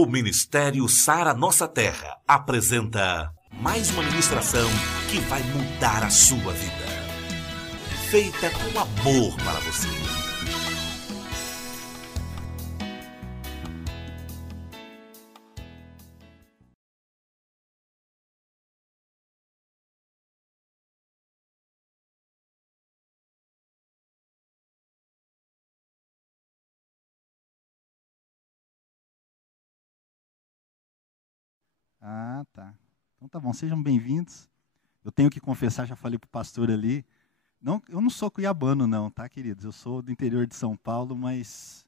O Ministério Sara Nossa Terra apresenta mais uma ministração que vai mudar a sua vida. Feita com amor para você. Ah, tá. Então tá bom, sejam bem-vindos. Eu tenho que confessar, já falei para o pastor ali, eu não sou cuiabano não, tá, queridos? Eu sou do interior de São Paulo, mas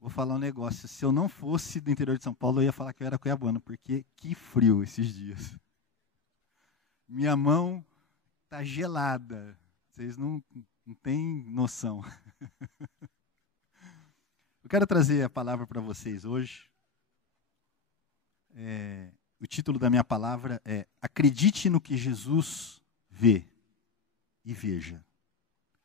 vou falar um negócio. Se eu não fosse do interior de São Paulo, eu ia falar que eu era cuiabano, porque que frio esses dias. Minha mão tá gelada, vocês não têm noção. Eu quero trazer a palavra para vocês hoje. O título da minha palavra é Acredite no que Jesus vê e veja.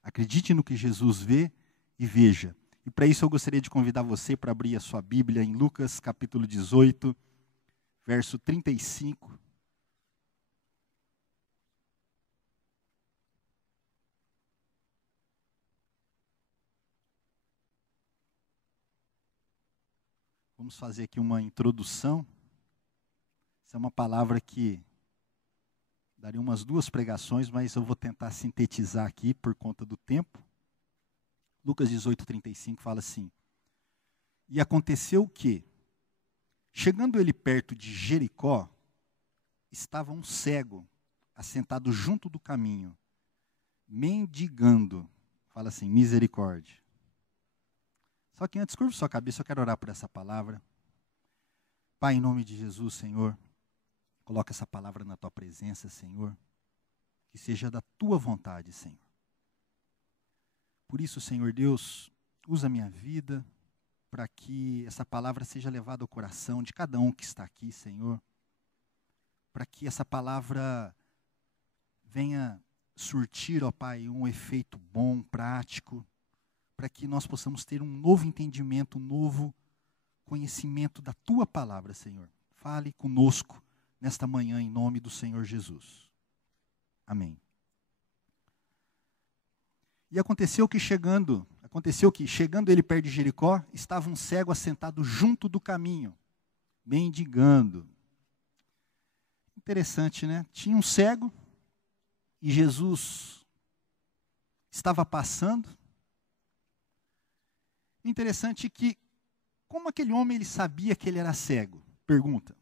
Acredite no que Jesus vê e veja. E para isso eu gostaria de convidar você para abrir a sua Bíblia em Lucas capítulo 18, verso 35. Vamos fazer aqui uma introdução. Essa é uma palavra que daria umas 2 pregações, mas eu vou tentar sintetizar aqui por conta do tempo. Lucas 18, 35 fala assim: E aconteceu que, chegando ele perto de Jericó, estava um cego, assentado junto do caminho, mendigando. Fala assim, misericórdia. Só que antes, curva sua cabeça, eu quero orar por essa palavra. Pai, em nome de Jesus, Senhor, coloca essa palavra na tua presença, Senhor, que seja da tua vontade, Senhor. Por isso, Senhor Deus, usa a minha vida para que essa palavra seja levada ao coração de cada um que está aqui, Senhor. Para que essa palavra venha surtir, ó Pai, um efeito bom, prático, para que nós possamos ter um novo entendimento, um novo conhecimento da tua palavra, Senhor. Fale conosco nesta manhã, em nome do Senhor Jesus. Amém. E aconteceu que chegando ele perto de Jericó, estava um cego assentado junto do caminho, mendigando. Interessante, né? Tinha um cego e Jesus estava passando. Interessante que, como aquele homem ele sabia que ele era cego? Pergunta.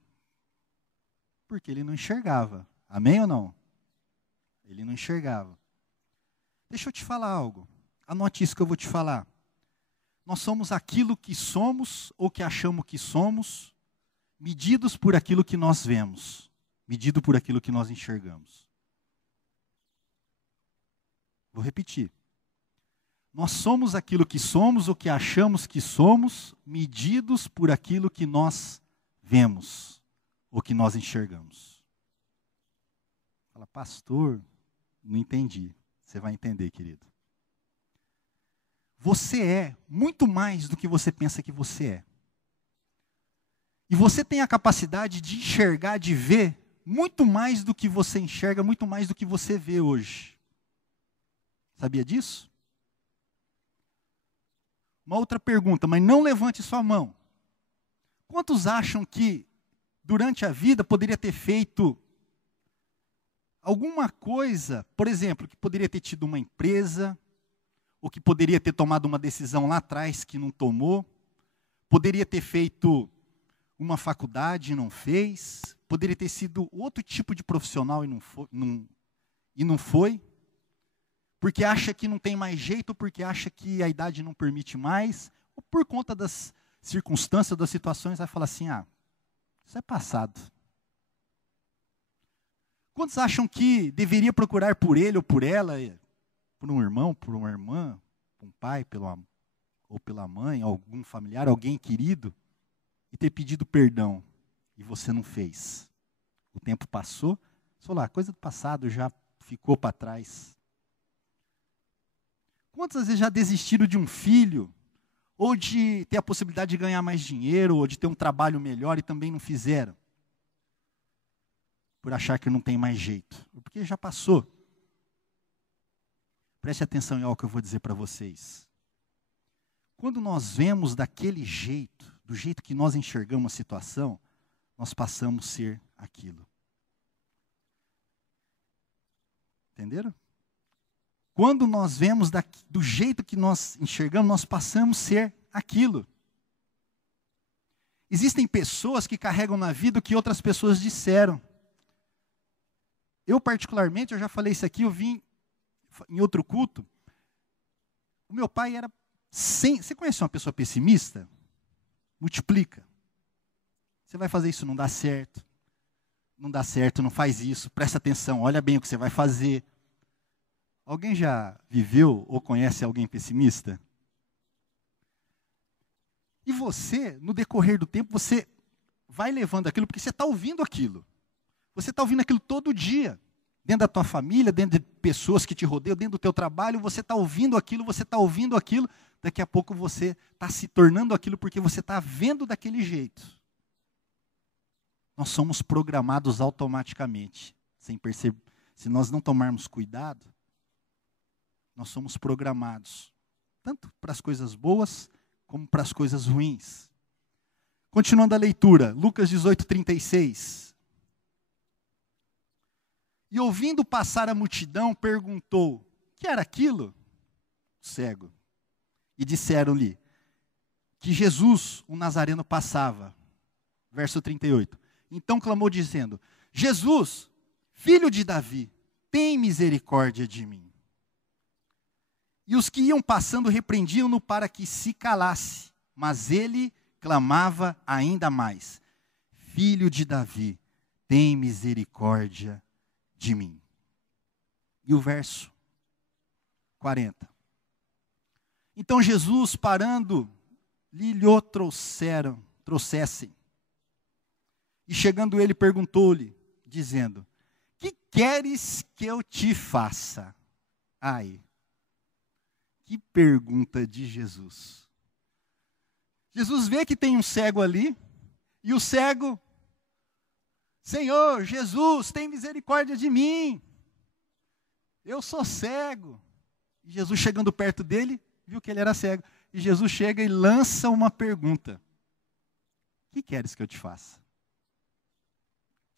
Porque ele não enxergava. Amém ou não? Ele não enxergava. Deixa eu te falar algo. Anote isso que eu vou te falar. Nós somos aquilo que somos ou que achamos que somos, medidos por aquilo que nós vemos, medido por aquilo que nós enxergamos. Vou repetir. Nós somos aquilo que somos ou que achamos que somos, medidos por aquilo que nós vemos ou que nós enxergamos. Fala, pastor, não entendi. Você vai entender, querido. Você é muito mais do que você pensa que você é. E você tem a capacidade de enxergar, de ver, muito mais do que você enxerga, muito mais do que você vê hoje. Sabia disso? Uma outra pergunta, mas não levante sua mão. Quantos acham que, durante a vida, poderia ter feito alguma coisa, por exemplo, que poderia ter tido uma empresa, ou que poderia ter tomado uma decisão lá atrás que não tomou, poderia ter feito uma faculdade e não fez, poderia ter sido outro tipo de profissional e não foi, porque acha que não tem mais jeito, porque acha que a idade não permite mais, ou por conta das circunstâncias, das situações, vai falar assim, isso é passado. Quantos acham que deveria procurar por ele ou por ela, por um irmão, por uma irmã, por um pai, ou pela mãe, algum familiar, alguém querido, e ter pedido perdão, e você não fez? O tempo passou, coisa do passado já ficou para trás. Quantas vezes já desistiram de um filho, ou de ter a possibilidade de ganhar mais dinheiro, ou de ter um trabalho melhor e também não fizeram. Por achar que não tem mais jeito. Porque já passou. Preste atenção em algo que eu vou dizer para vocês. Quando nós vemos daquele jeito, do jeito que nós enxergamos a situação, nós passamos a ser aquilo. Entenderam? Quando nós vemos do jeito que nós enxergamos, nós passamos a ser aquilo. Existem pessoas que carregam na vida o que outras pessoas disseram. Eu particularmente, eu já falei isso aqui, eu vim em outro culto. O meu pai era... Você conhece uma pessoa pessimista? Multiplica. Você vai fazer isso, não dá certo. Não dá certo, não faz isso. Presta atenção, olha bem o que você vai fazer. Alguém já viveu ou conhece alguém pessimista? E você, no decorrer do tempo, você vai levando aquilo, porque você está ouvindo aquilo. Você está ouvindo aquilo todo dia. Dentro da tua família, dentro de pessoas que te rodeiam, dentro do teu trabalho, você está ouvindo aquilo, você está ouvindo aquilo. Daqui a pouco você está se tornando aquilo porque você está vendo daquele jeito. Nós somos programados automaticamente, sem perceber. Se nós não tomarmos cuidado, nós somos programados, tanto para as coisas boas, como para as coisas ruins. Continuando a leitura, Lucas 18:36. E ouvindo passar a multidão, perguntou, que era aquilo? Cego. E disseram-lhe, que Jesus, o Nazareno, passava. Verso 38. Então clamou dizendo, Jesus, filho de Davi, tem misericórdia de mim. E os que iam passando repreendiam-no para que se calasse. Mas ele clamava ainda mais, filho de Davi, tem misericórdia de mim. E o verso 40. Então Jesus, parando, lhe trouxessem. E chegando ele, perguntou-lhe, dizendo, que queres que eu te faça? Ai, que pergunta de Jesus. Jesus vê que tem um cego ali, e o cego, Senhor, Jesus, tem misericórdia de mim. Eu sou cego. E Jesus chegando perto dele, viu que ele era cego. E Jesus chega e lança uma pergunta. O que queres que eu te faça?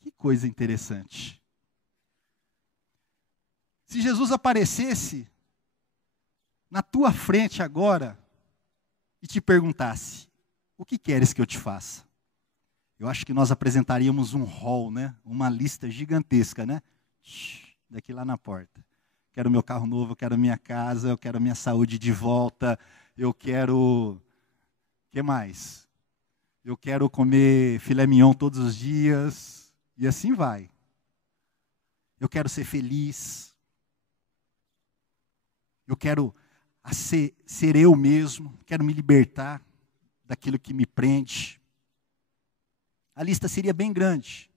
Que coisa interessante. Se Jesus aparecesse na tua frente agora e te perguntasse, o que queres que eu te faça? Eu acho que nós apresentaríamos um rol, né? Uma lista gigantesca, né? Daqui lá na porta. Quero meu carro novo, eu quero minha casa, eu quero minha saúde de volta, eu quero... O que mais? Eu quero comer filé mignon todos os dias, e assim vai. Eu quero ser feliz. Eu quero ser eu mesmo, quero me libertar daquilo que me prende. A lista seria bem grande.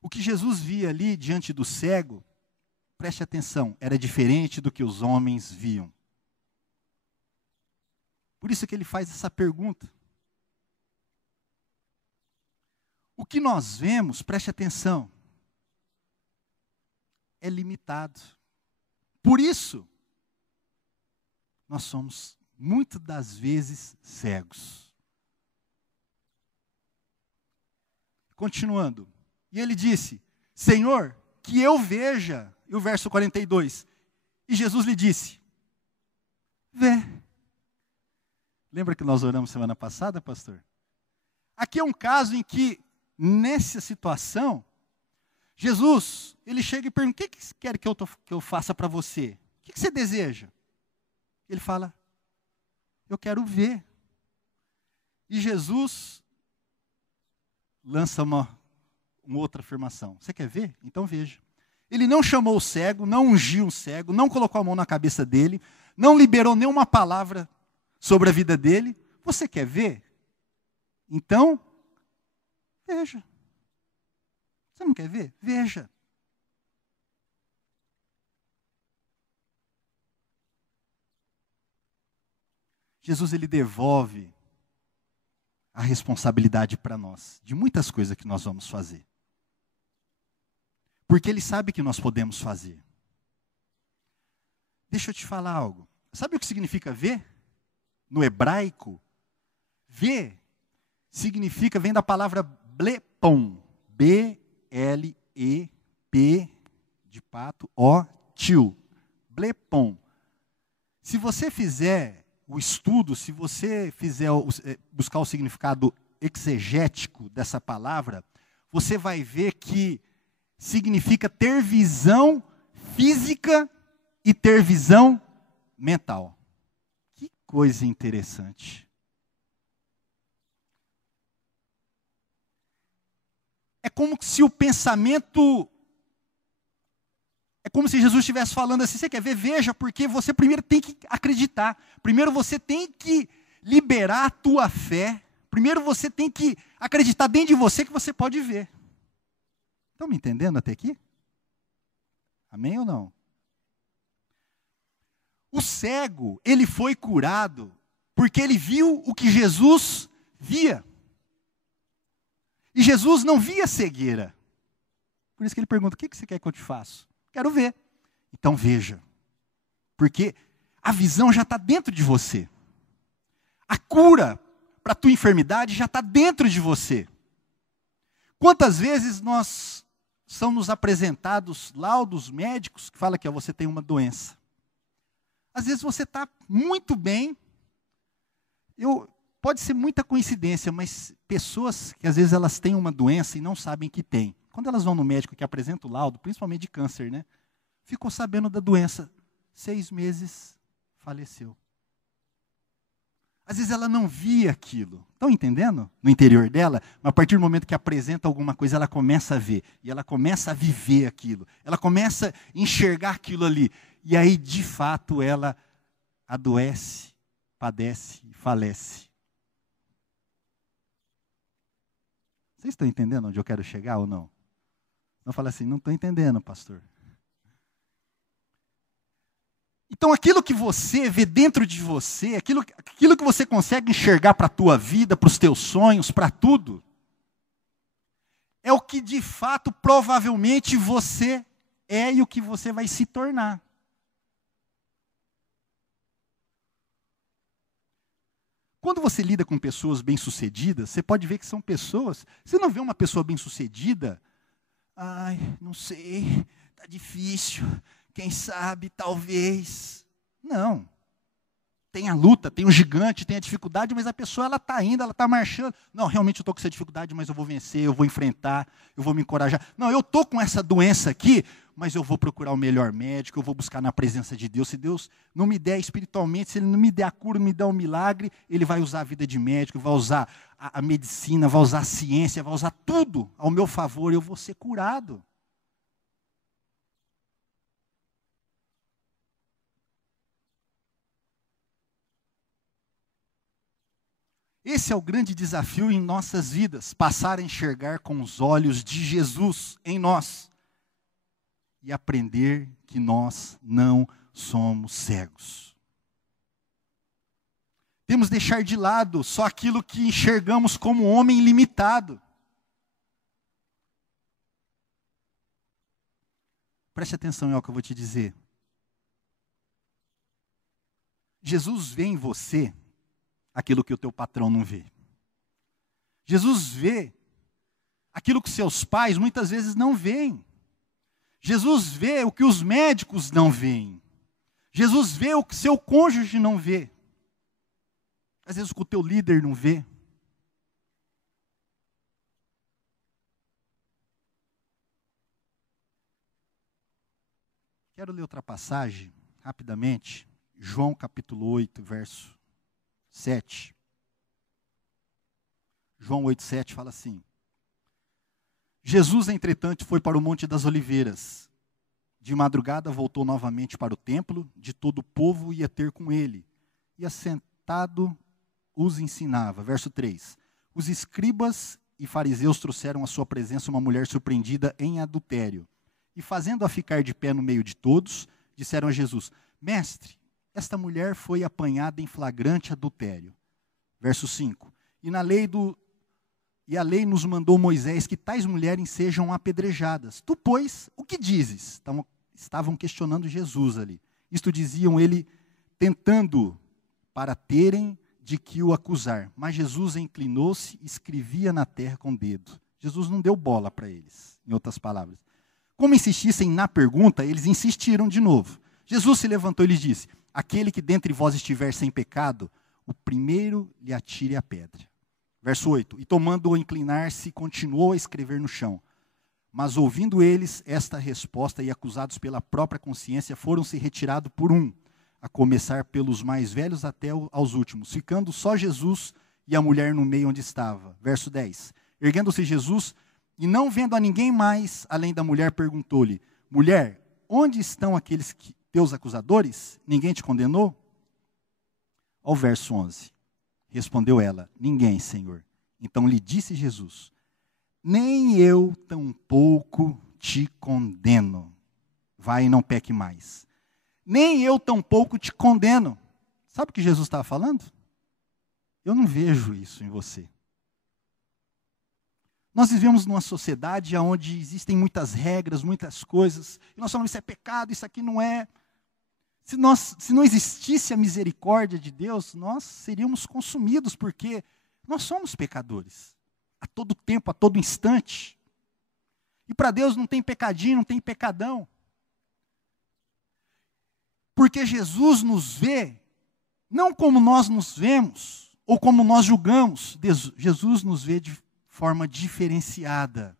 O que Jesus via ali diante do cego, preste atenção, era diferente do que os homens viam. Por isso que ele faz essa pergunta. O que nós vemos, preste atenção, é limitado. Por isso, nós somos, muitas das vezes, cegos. Continuando. E ele disse, Senhor, que eu veja. E o verso 42. E Jesus lhe disse, vê. Lembra que nós oramos semana passada, pastor? Aqui é um caso em que, nessa situação, Jesus, ele chega e pergunta, o que você quer que eu faça para você? O que você deseja? Ele fala, eu quero ver. E Jesus lança uma outra afirmação. Você quer ver? Então veja. Ele não chamou o cego, não ungiu o cego, não colocou a mão na cabeça dele, não liberou nenhuma palavra sobre a vida dele. Você quer ver? Então, veja. Você não quer ver? Veja. Jesus, ele devolve a responsabilidade para nós, de muitas coisas que nós vamos fazer. Porque ele sabe que nós podemos fazer. Deixa eu te falar algo. Sabe o que significa ver? No hebraico, ver significa, vem da palavra blepon. B-L-E-P de pato, O-Tio. Blepon. Se você fizer o estudo, se você fizer buscar o significado exegético dessa palavra, você vai ver que significa ter visão física e ter visão mental. Que coisa interessante. É como se o pensamento... É como se Jesus estivesse falando assim, você quer ver? Veja, porque você primeiro tem que acreditar. Primeiro você tem que liberar a tua fé. Primeiro você tem que acreditar dentro de você que você pode ver. Estão me entendendo até aqui? Amém ou não? O cego, ele foi curado porque ele viu o que Jesus via. E Jesus não via cegueira. Por isso que ele pergunta, o que você quer que eu te faça? Quero ver. Então veja. Porque a visão já está dentro de você. A cura para a tua enfermidade já está dentro de você. Quantas vezes nós são nos apresentados laudos médicos que falam que você tem uma doença. Às vezes você está muito bem. Pode ser muita coincidência, mas pessoas que às vezes elas têm uma doença e não sabem que tem. Quando elas vão no médico que apresenta o laudo, principalmente de câncer, né? Ficou sabendo da doença. 6 meses, faleceu. Às vezes ela não via aquilo. Estão entendendo? No interior dela, mas a partir do momento que apresenta alguma coisa, ela começa a ver. E ela começa a viver aquilo. Ela começa a enxergar aquilo ali. E aí, de fato, ela adoece, padece e falece. Vocês estão entendendo onde eu quero chegar ou não? Não fala assim, não estou entendendo, pastor. Então aquilo que você vê dentro de você, aquilo que você consegue enxergar para a tua vida, para os teus sonhos, para tudo, é o que de fato provavelmente você é e o que você vai se tornar. Quando você lida com pessoas bem-sucedidas, você pode ver que são pessoas... Você não vê uma pessoa bem-sucedida... Ai, não sei, está difícil, quem sabe, talvez. Não. Tem a luta, tem o gigante, tem a dificuldade, mas a pessoa ela está indo, ela está marchando. Não, realmente eu estou com essa dificuldade, mas eu vou vencer, eu vou enfrentar, eu vou me encorajar. Não, eu estou com essa doença aqui, mas eu vou procurar o melhor médico, eu vou buscar na presença de Deus. Se Deus não me der espiritualmente, se Ele não me der a cura, não me der um milagre, Ele vai usar a vida de médico, vai usar a medicina, vai usar a ciência, vai usar tudo ao meu favor e eu vou ser curado. Esse é o grande desafio em nossas vidas, passar a enxergar com os olhos de Jesus em nós. E aprender que nós não somos cegos. Temos de deixar de lado só aquilo que enxergamos como homem limitado. Preste atenção em algo que eu vou te dizer. Jesus vê em você aquilo que o teu patrão não vê. Jesus vê aquilo que seus pais muitas vezes não veem. Jesus vê o que os médicos não veem. Jesus vê o que seu cônjuge não vê. Às vezes o que o teu líder não vê. Quero ler outra passagem, rapidamente. João capítulo 8, verso 7. João 8, 7 fala assim. Jesus, entretanto, foi para o Monte das Oliveiras. De madrugada voltou novamente para o templo, de todo o povo ia ter com ele. E assentado os ensinava. Verso 3. Os escribas e fariseus trouxeram à sua presença uma mulher surpreendida em adultério. E fazendo-a ficar de pé no meio de todos, disseram a Jesus, Mestre, esta mulher foi apanhada em flagrante adultério. Verso 5. E a lei nos mandou Moisés que tais mulheres sejam apedrejadas. Tu, pois, o que dizes? Estavam questionando Jesus ali. Isto diziam ele, tentando para terem de que o acusar. Mas Jesus inclinou-se e escrevia na terra com o dedo. Jesus não deu bola para eles, em outras palavras. Como insistissem na pergunta, eles insistiram de novo. Jesus se levantou e lhes disse: aquele que dentre vós estiver sem pecado, o primeiro lhe atire a pedra. Verso 8. E tomando-o a inclinar-se, continuou a escrever no chão. Mas ouvindo eles esta resposta e acusados pela própria consciência, foram-se retirados por um, a começar pelos mais velhos até aos últimos, ficando só Jesus e a mulher no meio onde estava. Verso 10. Erguendo-se Jesus, e não vendo a ninguém mais, além da mulher, perguntou-lhe: mulher, onde estão aqueles teus acusadores? Ninguém te condenou? Ao verso 11. Respondeu ela: ninguém, Senhor. Então lhe disse Jesus: nem eu tampouco te condeno. Vai e não peque mais. Nem eu tampouco te condeno. Sabe o que Jesus estava falando? Eu não vejo isso em você. Nós vivemos numa sociedade onde existem muitas regras, muitas coisas, e nós falamos: isso é pecado, isso aqui não é. Se não existisse a misericórdia de Deus, nós seríamos consumidos, porque nós somos pecadores. A todo tempo, a todo instante. E para Deus não tem pecadinho, não tem pecadão. Porque Jesus nos vê, não como nós nos vemos, ou como nós julgamos. Jesus nos vê de forma diferenciada.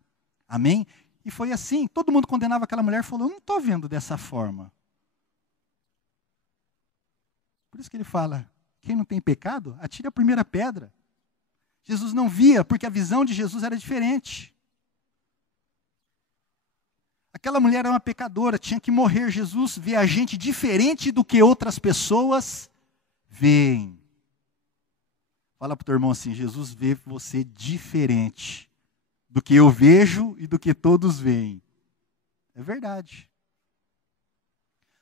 Amém? E foi assim. Todo mundo condenava aquela mulher e falou: eu não estou vendo dessa forma. Por isso que ele fala: quem não tem pecado, atire a primeira pedra. Jesus não via, porque a visão de Jesus era diferente. Aquela mulher era uma pecadora, tinha que morrer. Jesus vê a gente diferente do que outras pessoas veem. Fala para o teu irmão assim: Jesus vê você diferente do que eu vejo e do que todos veem. É verdade.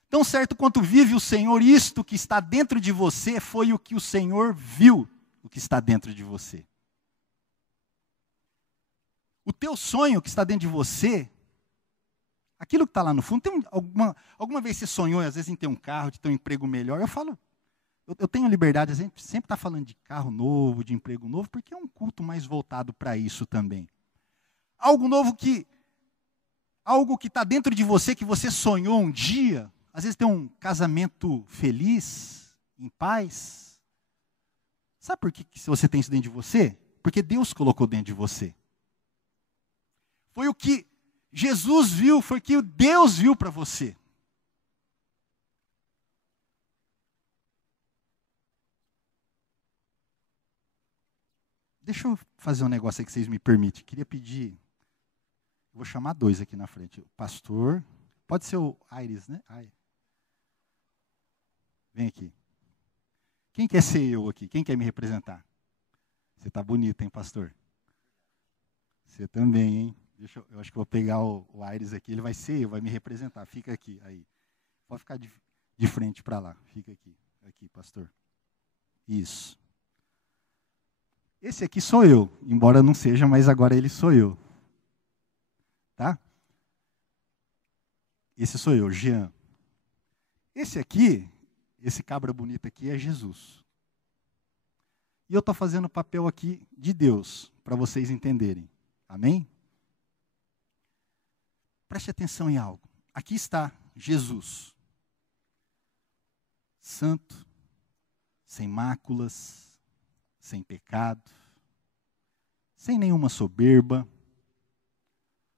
Tão certo quanto vive o Senhor, isto que está dentro de você foi o que o Senhor viu, o que está dentro de você. O teu sonho que está dentro de você, aquilo que está lá no fundo, alguma vez você sonhou, às vezes, em ter um carro, de ter um emprego melhor? Eu falo, eu tenho liberdade, a gente sempre está falando de carro novo, de emprego novo, porque é um culto mais voltado para isso também. Algo novo algo que está dentro de você, que você sonhou um dia, às vezes ter um casamento feliz, em paz. Sabe por que você tem isso dentro de você? Porque Deus colocou dentro de você. Foi o que Jesus viu, foi o que Deus viu para você. Deixa eu fazer um negócio aí que vocês me permitem. Queria pedir, vou chamar dois aqui na frente. O pastor, pode ser o Aires, né? Vem aqui. Quem quer ser eu aqui? Quem quer me representar? Você está bonito, hein, pastor? Você também, hein? Eu acho que vou pegar o Aires aqui, ele vai ser eu, vai me representar. Fica aqui, aí. Pode ficar de frente para lá. Fica aqui. Aqui, pastor. Isso. Esse aqui sou eu, embora não seja, mas agora ele sou eu. Tá? Esse sou eu, Jean. Esse aqui, esse cabra bonito aqui é Jesus. E eu estou fazendo o papel aqui de Deus, para vocês entenderem. Amém? Preste atenção em algo. Aqui está Jesus. Santo, sem máculas, sem pecado, sem nenhuma soberba,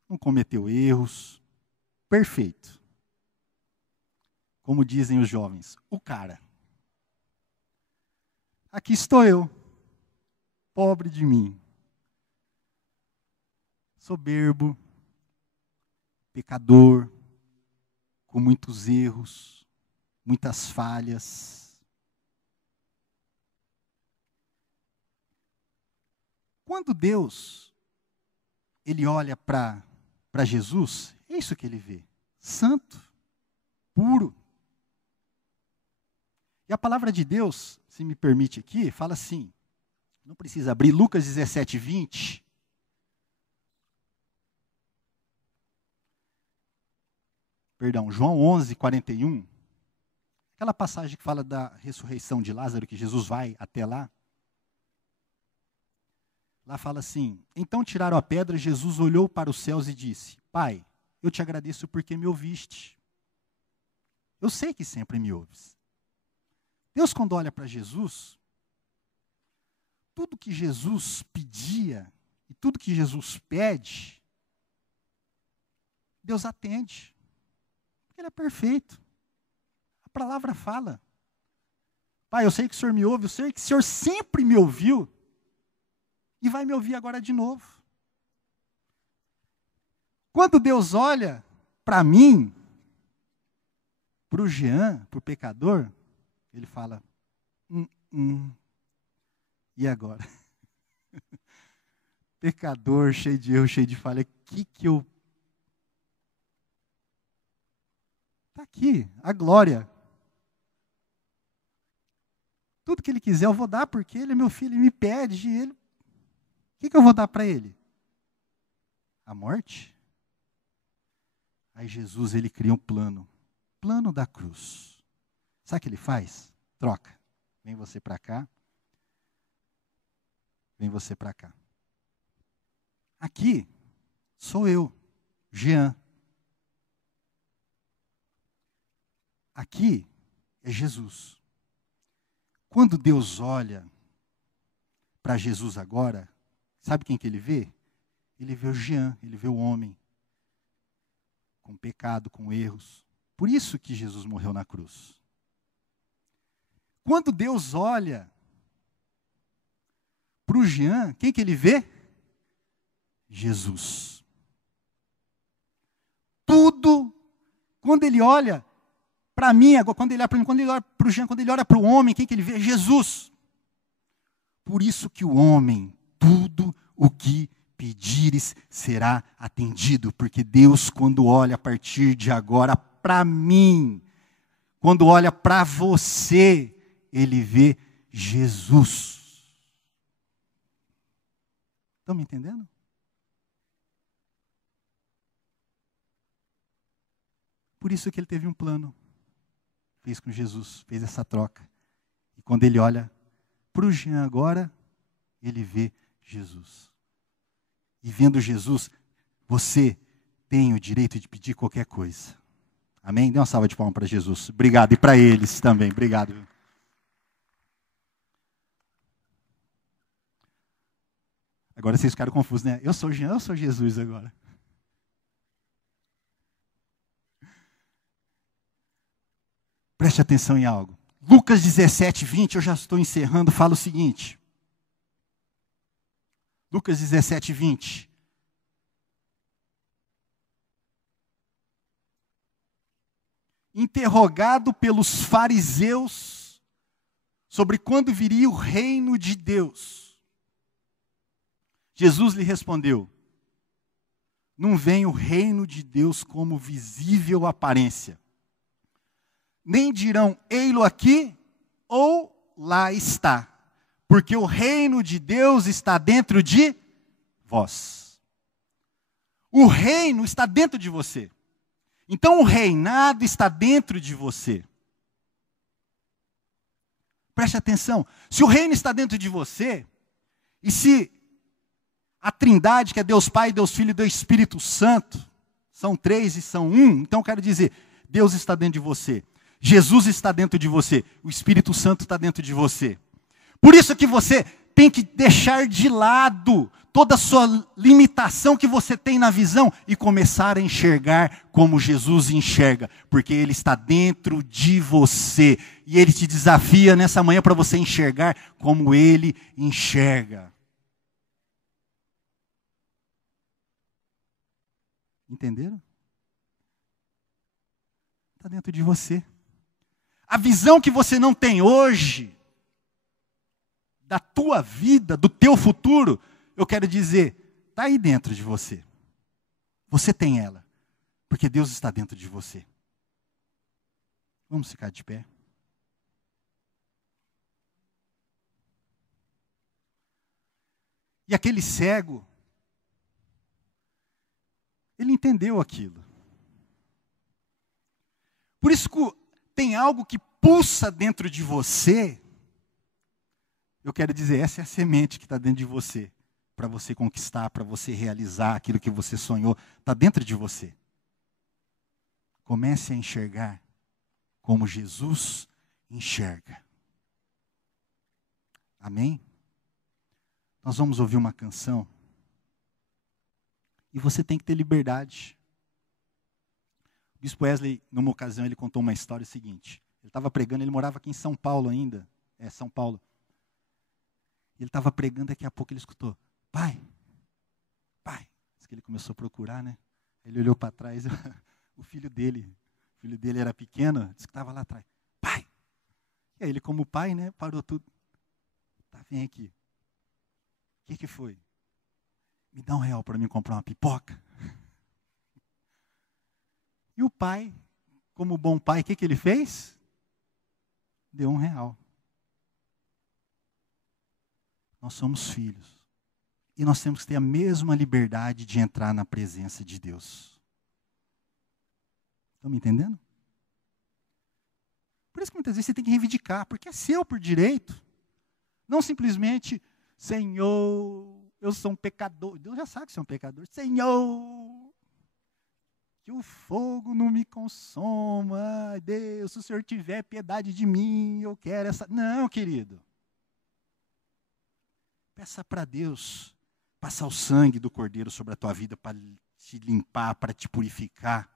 não cometeu erros, perfeito. Como dizem os jovens, o cara. Aqui estou eu, pobre de mim, soberbo, pecador, com muitos erros, muitas falhas. Quando Deus, ele olha para Jesus, é isso que ele vê. Santo, puro. E a palavra de Deus, se me permite aqui, fala assim, não precisa abrir, Lucas 17, 20. Perdão, João 11, 41. Aquela passagem que fala da ressurreição de Lázaro, que Jesus vai até lá. Lá fala assim, então tiraram a pedra, Jesus olhou para os céus e disse, Pai, eu te agradeço porque me ouviste. Eu sei que sempre me ouves. Deus, quando olha para Jesus, tudo que Jesus pedia e tudo que Jesus pede, Deus atende. Porque Ele é perfeito. A palavra fala. Pai, eu sei que o Senhor me ouve, eu sei que o Senhor sempre me ouviu e vai me ouvir agora de novo. Quando Deus olha para mim, para o Jean, para o pecador, Ele fala, e agora? Pecador, cheio de erro, cheio de falha, que eu... Está aqui, a glória. Tudo que Ele quiser eu vou dar, porque Ele é meu filho, Ele me pede, Ele... O que eu vou dar para Ele? A morte? Aí Jesus, Ele cria um plano da cruz. Sabe o que Ele faz? Troca. Vem você para cá. Vem você para cá. Aqui sou eu, Jean. Aqui é Jesus. Quando Deus olha para Jesus agora, sabe quem que Ele vê? Ele vê o Jean, Ele vê o homem com pecado, com erros. Por isso que Jesus morreu na cruz. Quando Deus olha para o Jean, quem que Ele vê? Jesus. Tudo, quando Ele olha para mim, agora, quando Ele olha para mim, quando Ele olha para o Jean, quando Ele olha para o homem, quem que Ele vê? Jesus. Por isso que o homem, tudo o que pedires será atendido, porque Deus, quando olha a partir de agora para mim, quando olha para você, Ele vê Jesus. Estão me entendendo? Por isso que Ele teve um plano, fez com Jesus, fez essa troca. E quando Ele olha para o Jean agora, Ele vê Jesus. E vendo Jesus, você tem o direito de pedir qualquer coisa. Amém? Dê uma salva de palmas para Jesus. Obrigado. E para eles também. Obrigado. Agora vocês ficaram confusos, né? Eu sou Jean, eu sou Jesus agora. Preste atenção em algo. Lucas 17, 20, eu já estou encerrando, fala o seguinte. Lucas 17, 20. Interrogado pelos fariseus sobre quando viria o reino de Deus, Jesus lhe respondeu, não vem o reino de Deus como visível aparência. Nem dirão, ei-lo aqui, ou lá está. Porque o reino de Deus está dentro de vós. O reino está dentro de você. Então o reinado está dentro de você. Preste atenção. Se o reino está dentro de você, e se a Trindade, que é Deus Pai, Deus Filho e Deus Espírito Santo, são três e são um, então eu quero dizer, Deus está dentro de você. Jesus está dentro de você. O Espírito Santo está dentro de você. Por isso que você tem que deixar de lado toda a sua limitação que você tem na visão e começar a enxergar como Jesus enxerga, porque Ele está dentro de você. E Ele te desafia nessa manhã para você enxergar como Ele enxerga. Entenderam? Está dentro de você. A visão que você não tem hoje, da tua vida, do teu futuro, eu quero dizer, está aí dentro de você. Você tem ela, porque Deus está dentro de você. Vamos ficar de pé. E aquele cego, ele entendeu aquilo. Por isso que tem algo que pulsa dentro de você. Eu quero dizer, essa é a semente que está dentro de você. Para você conquistar, para você realizar aquilo que você sonhou. Está dentro de você. Comece a enxergar como Jesus enxerga. Amém? Nós vamos ouvir uma canção. E você tem que ter liberdade. O Bispo Wesley, numa ocasião, ele contou uma história seguinte. Ele estava pregando, ele morava aqui em São Paulo ainda. São Paulo. Ele estava pregando, daqui a pouco ele escutou. Pai. Diz que ele começou a procurar, né? Ele olhou para trás, o filho dele era pequeno, disse que estava lá atrás. Pai. E aí ele, como pai, né, parou tudo. Tá, vem aqui. O que foi? Me dá R$1 para mim comprar uma pipoca. E o pai, como bom pai, o que ele fez? Deu R$1. Nós somos filhos. E nós temos que ter a mesma liberdade de entrar na presença de Deus. Estão me entendendo? Por isso que muitas vezes você tem que reivindicar, porque é seu por direito. Não simplesmente, Senhor, eu sou um pecador. Deus já sabe que você é um pecador. Senhor, que o fogo não me consuma. Deus, se o Senhor tiver piedade de mim, eu quero essa... Não, querido. Peça para Deus passar o sangue do Cordeiro sobre a tua vida para te limpar, para te purificar.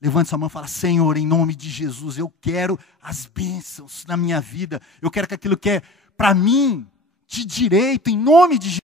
Levante sua mão e fala, Senhor, em nome de Jesus, eu quero as bênçãos na minha vida. Eu quero que aquilo que é para mim, de direito, em nome de Jesus.